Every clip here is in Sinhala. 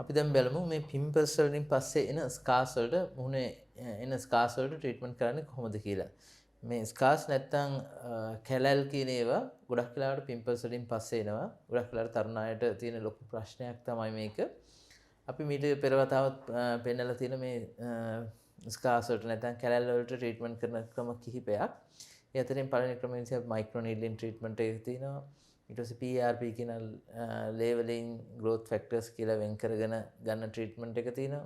අපි දැන් බලමු මේ පිම්පල්ස් වලින් පස්සේ එන ස්කාර්ස් වලට මුහුණේ එන ස්කාර්ස් වලට ට්‍රීට්මන්ට් කරන්නේ කොහොමද කියලා. මේ ස්කාර්ස් නැත්තම් කැලල් කියන ඒවා ගොඩක් වෙලාවට පිම්පල්ස් වලින් පස්සේ එනවා. ගොඩක් වෙලාවට තරුණ අයට තියෙන ලොකු ප්‍රශ්නයක් තමයි මේක. අපි මීට පෙර වතාවත් පෙන්නලා තියෙන මේ ස්කාර්ස් වලට නැත්තම් කැලල් වලට ට්‍රීට්මන්ට් කරන ක්‍රම කිහිපයක්. ඒ අතරින් පළවෙනි ක්‍රමයෙන් තමයි මයික්‍රෝ නීඩ්ලින් ට්‍රීට්මන්ට් එක තියෙනවා. ඊට පස්සේ PRP කියන ලේවලින් growth factors කියලා වෙන් කරගෙන ගන්න ට්‍රීට්මන්ට් එක තියෙනවා.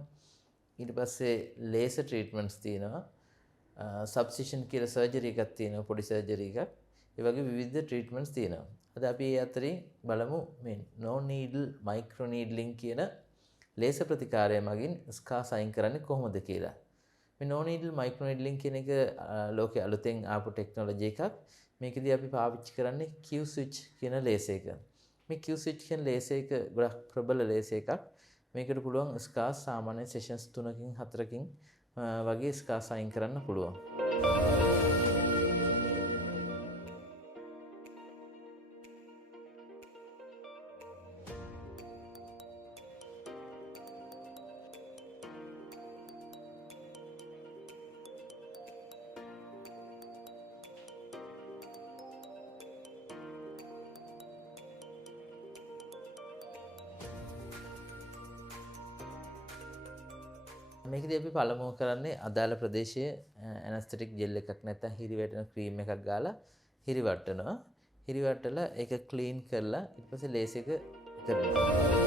ඊට පස්සේ ලේසර් ට්‍රීට්මන්ට්ස් තියෙනවා. සබ්සිෂන් කියලා සර්ජරි එකක් තියෙනවා, පොඩි සර්ජරි එකක්. ඒ වගේ විවිධ ට්‍රීට්මන්ට්ස් තියෙනවා. අද අපි ඒ අතරින් බලමු මේ no needle micro needling කියන ලේසර් ප්‍රතිකාරය මගින් ස්කාර්ස් අයින් කරන්නේ කොහොමද කියලා. මේ no needle micro needling කියන එක ලෝකේ අලුතෙන් ආපු ටෙක්නොලොජි එකක්. මේකදී අපි පාවිච්චි කරන්නේ Q switch කියන ලේසර් එක. මේ Q switch කියන ලේසර් එක ගොඩක් ප්‍රබල ලේසර් එකක්. මේකට පුළුවන් ස්කාර්ස් සාමාන්‍ය සෙෂන්ස් 3කින් 4කින් වගේ ස්කාර්ස් අයින් කරන්න පුළුවන්. මේකදී අපි පළමුව කරන්නේ අදාළ ප්‍රදේශයේ ඇනස්තටික් ජෙල් එකක් නැත්නම් හිරිවැටෙන ක්‍රීම් එකක් ගාලා හිරිවට්ටනවා. හිරිවට්ටලා ඒක ක්ලීන් කරලා ඊට පස්සේ ලේස් එක කරනවා.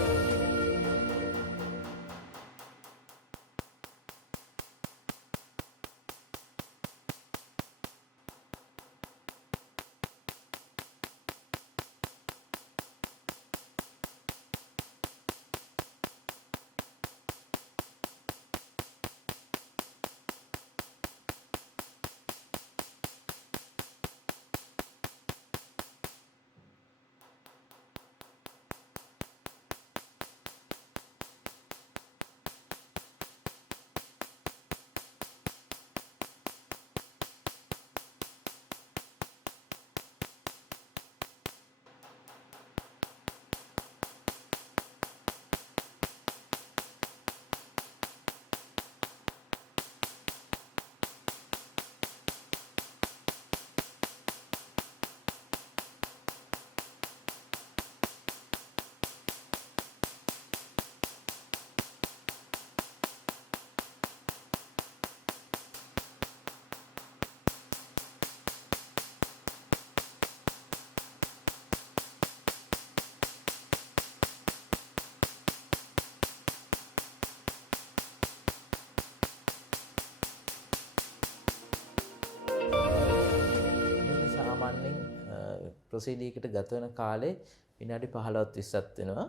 ප්‍රොසීඩර් එකට ගත වෙන කාලේ විනාඩි 15ත් 20ත් වෙනවා.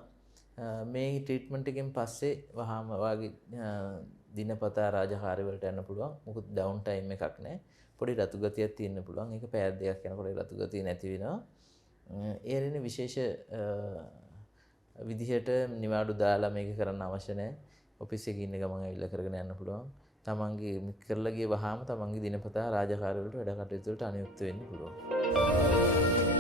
මේ ට්‍රීට්මන්ට් එකෙන් පස්සේ වහාම වාගේ දිනපතා රාජකාරි වලට යන්න පුළුවන්. මොකද ඩවුන් ටයිම් එකක් නැහැ. පොඩි රතු ගතියක් තියෙන්න පුළුවන්. ඒක පැය දෙකක් යනකොට රතු ගතිය නැති වෙනවා. ඒ රෙන විශේෂ විදිහට නිවාඩු දාලා මේක කරන්න අවශ්‍ය නැහැ. ඔෆිස් එකේ ඉන්න ගමන් ඇවිල්ලා කරගෙන යන්න පුළුවන්. තමන්ගේ කරලා ගිය වහාම තමන්ගේ දිනපතා රාජකාරි වලට වැඩ කටයුතු වලට අනුයුක්ත වෙන්න පුළුවන්.